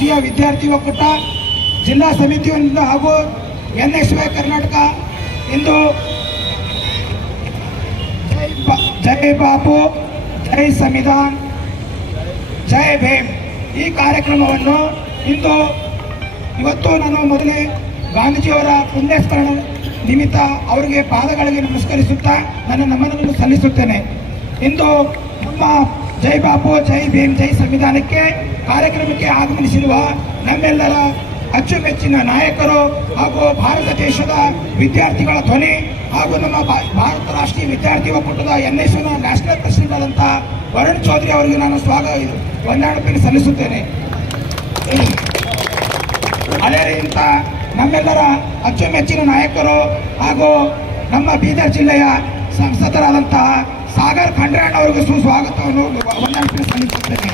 ರಾಷ್ಟ್ರೀಯ ವಿದ್ಯಾರ್ಥಿ ಒಕ್ಕೂಟ ಜಿಲ್ಲಾ ಸಮಿತಿಯಿಂದ ಹಾಗೂ NSY ಕರ್ನಾಟಕ ಇಂದು ಜೈ ಬಾಪು, ಜೈ ಸಂವಿಧಾನ್, ಜೈ ಭೀಮ್ ಈ ಕಾರ್ಯಕ್ರಮವನ್ನು ಇವತ್ತು ನಾನು ಮೊದಲೇ ಗಾಂಧೀಜಿಯವರ ಪುಣ್ಯಸ್ಮರಣ ನಿಮಿತ್ತ ಅವರಿಗೆ ಪಾದಗಳಿಗೆ ನಮಸ್ಕರಿಸುತ್ತಾ ನನ್ನ ನಮನವನ್ನು ಸಲ್ಲಿಸುತ್ತೇನೆ. ಇಂದು ನಮ್ಮ ಜೈ ಬಾಪು, ಜೈ ಭೀಮ್, ಜೈ ಸಂವಿಧಾನಕ್ಕೆ ಕಾರ್ಯಕ್ರಮಕ್ಕೆ ಆಗಮಿಸಿರುವ ನಮ್ಮೆಲ್ಲರ ಅಚ್ಚುಮೆಚ್ಚಿನ ನಾಯಕರು ಹಾಗೂ ಭಾರತ ದೇಶದ ವಿದ್ಯಾರ್ಥಿಗಳ ಧ್ವನಿ ಹಾಗೂ ನಮ್ಮ ಭಾರತ ರಾಷ್ಟ್ರೀಯ ವಿದ್ಯಾರ್ಥಿ ಒಕ್ಕೂಟದ NSY ನ್ಯಾಷನಲ್ ಪ್ರೆಸಿಡೆಂಟ್ ಆದಂಥ ವರುಣ್ ಚೌಧರಿ ಅವರಿಗೆ ನಾನು ವಂದನೆ ಸಲ್ಲಿಸುತ್ತೇನೆ. ಅದೇ ರೀತಿ ನಮ್ಮೆಲ್ಲರ ಅಚ್ಚುಮೆಚ್ಚಿನ ನಾಯಕರು ಹಾಗೂ ನಮ್ಮ ಬೀದರ್ ಜಿಲ್ಲೆಯ ಸಂಸದರಾದಂತಹ ಸಾಗರ್ ಖಂಡ್ರಾಣ್ ಅವರಿಗೆ ಸುಸ್ವಾಗತವನ್ನು ವಂದನೆ ಸಲ್ಲಿಸುತ್ತೇನೆ.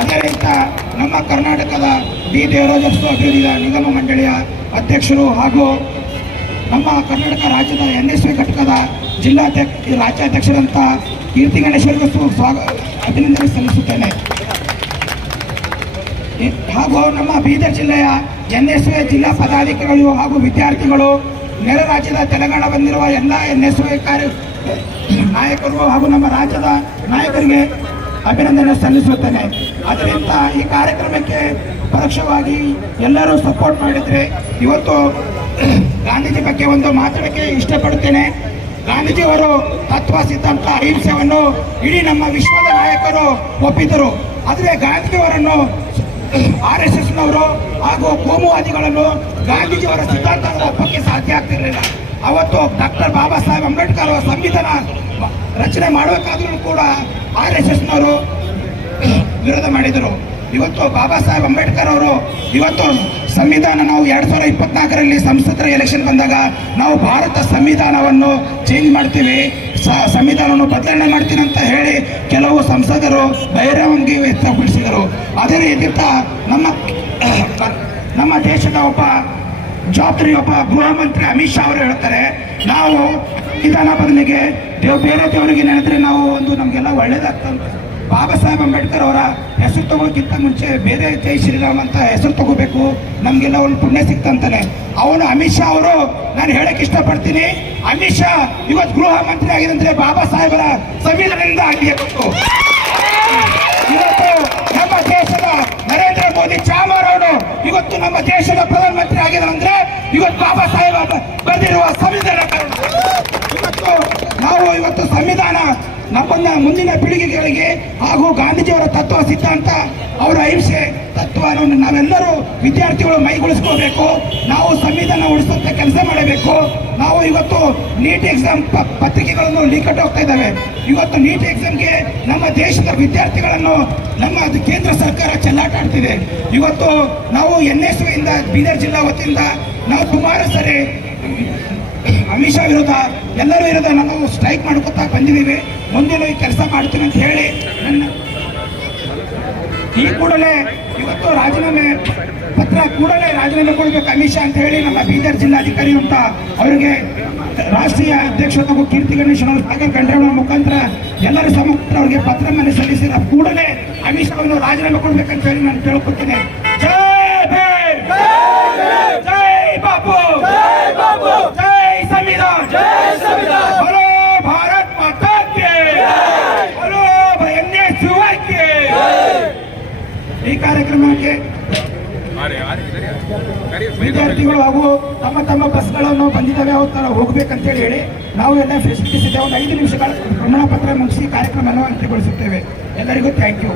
ಅದೇ ರೀತಿ ನಮ್ಮ ಕರ್ನಾಟಕದ ಡಿ ದೇವರಾಜಸ್ವ ಅಭಿವೃದ್ಧಿ ನಿಗಮ ಮಂಡಳಿಯ ಅಧ್ಯಕ್ಷರು ಹಾಗೂ ನಮ್ಮ ಕರ್ನಾಟಕ ರಾಜ್ಯದ NSY ಘಟಕದ ರಾಜ್ಯಾಧ್ಯಕ್ಷರಂತ ಕೀರ್ತಿ ಗಣೇಶ್ವರಿಗೂ ಅಭಿನಂದನೆ ಸಲ್ಲಿಸುತ್ತೇನೆ. ಹಾಗೂ ನಮ್ಮ ಬೀದರ್ ಜಿಲ್ಲೆಯ NSY ಜಿಲ್ಲಾ ಪದಾಧಿಕಾರಿಗಳು ಹಾಗೂ ವಿದ್ಯಾರ್ಥಿಗಳು, ನೆರೆ ರಾಜ್ಯದ ತೆಲಂಗಾಣ ಬಂದಿರುವ ಎಲ್ಲ NSY ನಾಯಕರು ಹಾಗೂ ನಮ್ಮ ರಾಜ್ಯದ ನಾಯಕರಿಗೆ ಅಭಿನಂದನೆ ಸಲ್ಲಿಸುತ್ತೇನೆ. ಅದರಿಂದ ಈ ಕಾರ್ಯಕ್ರಮಕ್ಕೆ ಪರೋಕ್ಷವಾಗಿ ಎಲ್ಲರೂ ಸಪೋರ್ಟ್ ಮಾಡಿದರೆ ಇವತ್ತು ಗಾಂಧೀಜಿ ಬಗ್ಗೆ ಒಂದು ಮಾತಾಡೋಕ್ಕೆ ಇಷ್ಟಪಡುತ್ತೇನೆ. ಗಾಂಧೀಜಿಯವರು ತತ್ವ ಸಿದ್ಧಾಂತ ಅಹಿಂಸೆಯನ್ನು ಇಡೀ ನಮ್ಮ ವಿಶ್ವದ ನಾಯಕರು ಒಪ್ಪಿದರು. ಆದರೆ ಗಾಂಧೀಜಿಯವರನ್ನು RSSನವರು ಹಾಗೂ ಕೋಮುವಾದಿಗಳನ್ನು ಗಾಂಧೀಜಿಯವರ ಸಿದ್ಧಾಂತವನ್ನು ಒಪ್ಪಕ್ಕೆ ಸಾಧ್ಯ ಆಗ್ತಿರಲಿಲ್ಲ. ಅವತ್ತು ಡಾಕ್ಟರ್ ಬಾಬಾ ಸಾಹೇಬ್ ಅಂಬೇಡ್ಕರ್ ಅವರ ಸಂವಿಧಾನ ರಚನೆ ಮಾಡಬೇಕಾದ್ರೂ ಕೂಡ RSSನವರು ವಿರೋಧ ಮಾಡಿದರು. ಇವತ್ತು ಬಾಬಾ ಸಾಹೇಬ್ ಅಂಬೇಡ್ಕರ್ ಅವರು ಇವತ್ತು ಸಂವಿಧಾನ ನಾವು 2024ರಲ್ಲಿ ಸಂಸದರ ಎಲೆಕ್ಷನ್ ಬಂದಾಗ ನಾವು ಭಾರತ ಸಂವಿಧಾನವನ್ನು ಚೇಂಜ್ ಮಾಡ್ತೀವಿ, ಸಂವಿಧಾನವನ್ನು ಬದಲಾವಣೆ ಮಾಡ್ತೀನಿ ಅಂತ ಹೇಳಿ ಕೆಲವು ಸಂಸದರು ಬಹಿರಂಗವಾಗಿ ವ್ಯಕ್ತಪಡಿಸಿದರು. ಅದೇ ರೀತಿ ನಮ್ಮ ದೇಶದ ಒಬ್ಬ ಗೃಹ ಮಂತ್ರಿ ಅಮಿತ್ ಶಾ ಅವರು ಹೇಳ್ತಾರೆ, ನಾವು ಸಂವಿಧಾನ ಬದಲಿಗೆ ಬೇರೆ ದೇವರಿಗೆ ನೆನೆದ್ರೆ ನಾವು ನಮಗೆಲ್ಲ ಒಳ್ಳೇದಾಗ್ತದೆ. ಬಾಬಾ ಸಾಹೇಬ್ ಅಂಬೇಡ್ಕರ್ ಅವರ ಹೆಸರು ತಗೊಳ್ಳೋಕ್ಕಿಂತ ಮುಂಚೆ ಬೇರೆ ಜೈ ಶ್ರೀರಾಮ್ ಅಂತ ಹೆಸರು ತಗೋಬೇಕು, ನಮಗೆಲ್ಲ ಒಂದು ಪುಣ್ಯ ಸಿಕ್ತಂತಾನೆ. ಅವನು ಅಮಿತ್ ಶಾ ಅವರು, ನಾನು ಹೇಳಕ್ ಇಷ್ಟಪಡ್ತೀನಿ, ಅಮಿತ್ ಶಾ ಇವತ್ತು ಗೃಹ ಮಂತ್ರಿ ಆಗಿದೆ ಅಂದ್ರೆ ಬಾಬಾ ಸಾಹೇಬರ ಸಂವಿಧಾನದಿಂದ ಆಗಬೇಕು. ಇವತ್ತು ನಮ್ಮ ದೇಶದ ನರೇಂದ್ರ ಮೋದಿ ಚಾಮರವರು ಇವತ್ತು ನಮ್ಮ ದೇಶದ ಪ್ರಧಾನಮಂತ್ರಿ ಆಗಿದೆ ಅಂದ್ರೆ ಇವತ್ತು ಬಾಬಾ ಸಾಹೇಬ್ ಬರೆದಿರುವ ಸಂವಿಧಾನ ಕಾರಣ. ಇವತ್ತು ಸಂವಿಧಾನ ನಮ್ಮನ್ನ ಮುಂದಿನ ಪೀಳಿಗೆಗಳಿಗೆ ಹಾಗೂ ಗಾಂಧೀಜಿಯವರ ತತ್ವ ಸಿದ್ಧಾಂತ, ಅವರ ಅಹಿಂಸೆ ತತ್ವವನ್ನು ನಾವೆಲ್ಲರೂ ವಿದ್ಯಾರ್ಥಿಗಳು ಮೈಗೂಡಿಸ್ಕೋಬೇಕು. ನಾವು ಸಂವಿಧಾನ ಉಳಿಸುವಂತ ಕೆಲಸ ಮಾಡಬೇಕು. ನಾವು ಇವತ್ತು ನೀಟ್ ಎಕ್ಸಾಮ್ ಪತ್ರಿಕೆಗಳನ್ನು ಲೀಕಟ್ ಹೋಗ್ತಾ ಇದ್ದಾವೆ. ಇವತ್ತು ನೀಟ್ ಎಕ್ಸಾಮ್ಗೆ ನಮ್ಮ ದೇಶದ ವಿದ್ಯಾರ್ಥಿಗಳನ್ನು ನಮ್ಮ ಕೇಂದ್ರ ಸರ್ಕಾರ ಚೆಲ್ಲಾಟ ಆಡ್ತಿದೆ. ಇವತ್ತು ನಾವು NSY ಇಂದ ಬೀದರ್ ಜಿಲ್ಲಾ ವತಿಯಿಂದ ನಾವು ಸುಮಾರು ಸರಿ ಅಮಿತ್ ಶಾ ವಿರುದ್ಧ ಎಲ್ಲರೂ ವಿರುದ್ಧ ನಾವು ಸ್ಟ್ರೈಕ್ ಮಾಡ್ಕೊತಾ ಬಂದಿದ್ದೀವಿ. ಮುಂದಿನ ಈ ಕೆಲಸ ಮಾಡ್ತೀನಿ ಅಂತ ಹೇಳಿ ಈ ಕೂಡಲೇ ಇವತ್ತು ರಾಜೀನಾಮೆ ಕೊಡಬೇಕು ಅಮಿತ್ ಶಾ ಅಂತ ಹೇಳಿ ನಮ್ಮ ಬೀದರ್ ಜಿಲ್ಲಾಧಿಕಾರಿ ಅಂತ ಅವರಿಗೆ ರಾಷ್ಟ್ರೀಯ ಅಧ್ಯಕ್ಷರು ಕೀರ್ತಿ ಗಣೇಶ್ವರ ಸಾಗರ್ ಖಂಡ್ರಾಣ್ ಮುಖಾಂತರ ಎಲ್ಲರ ಸಮ್ಮುಖ ಅವರಿಗೆ ಪತ್ರವನ್ನು ಸಲ್ಲಿಸಿ ಕೂಡಲೇ ಅಮಿತ್ ಶಾ ಅವರನ್ನು ರಾಜೀನಾಮೆ ಕೊಡ್ಬೇಕಂತ ಹೇಳಿ ನಾನು ಕೇಳ್ಕೊತೀನಿ. ಜೈ ಭೀಮ್, ಜೈ ಬಾಪು, ಜೈ ಸಂವಿಧಾನ, बोलो भारत माता के, बोलो NSY के. ಈ ಕಾರ್ಯಕ್ರಮಕ್ಕೆ ವಿದ್ಯಾರ್ಥಿಗಳು ಹಾಗೂ ತಮ್ಮ ತಮ್ಮ ಬಸ್ಗಳನ್ನು ಬಂದಿದ್ದಾವೆ, ಯಾವ ತರ ಹೋಗ್ಬೇಕಂತ ಹೇಳಿ ನಾವು ಎಲ್ಲ ಫೆಸಿಲಿಟೀಸ್ ಇದೆ. ಒಂದು 5 ನಿಮಿಷಗಳ ಪ್ರಮಾಣ ಪತ್ರ ಮುಗಿಸಿ ಕಾರ್ಯಕ್ರಮವನ್ನು ಅಂತ್ಯಗೊಳಿಸುತ್ತೇವೆ. ಎಲ್ಲರಿಗೂ ಥ್ಯಾಂಕ್ ಯು.